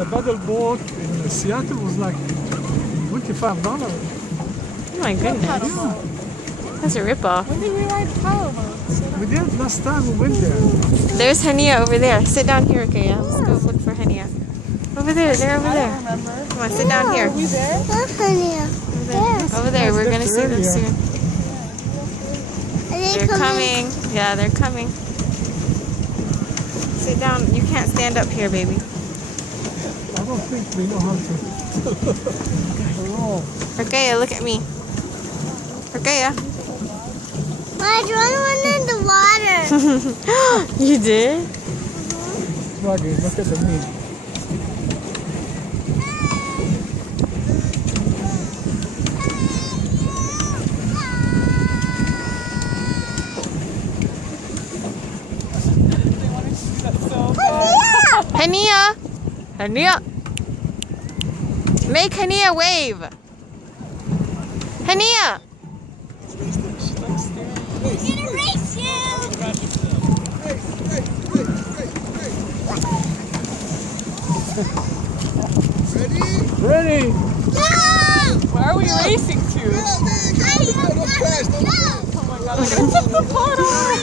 the paddle boat in Seattle was like $25. Oh my goodness. That's a ripoff. When did we ride paddle boats? We did last time we went there. There's Hania over there. Sit down here, okay? Let's go look for Hania. Over there, they're over I there. don't remember. Come on, sit down here. Are we there? Over there, we're gonna see them soon. They're coming. Yeah, they're coming. Sit down. You can't stand up here, baby. I don't think we know how to roll. Rukaya, look at me. Rukaya. I drowned one in the water. You did? Swaggy, look at the meat. Hania! Hania! Make Hania wave! Hania! I'm gonna race you! Ready? Go! Where are we racing to? Go! Oh my god, we're gonna tip the boat off!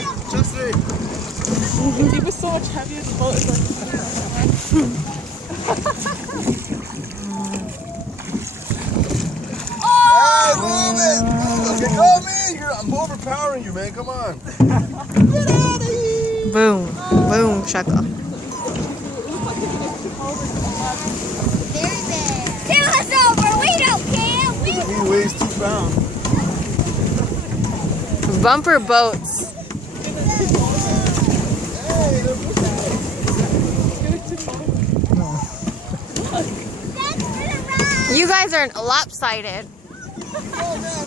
He was so much heavier, the boat is like... Hey, move it! Go me! I'm overpowering you, man. Come on. Get out of here! Boom. Boom, shaka. Do us over! We don't care! He weighs 2 pounds. Bumper boats. You guys are lopsided. Oh, no.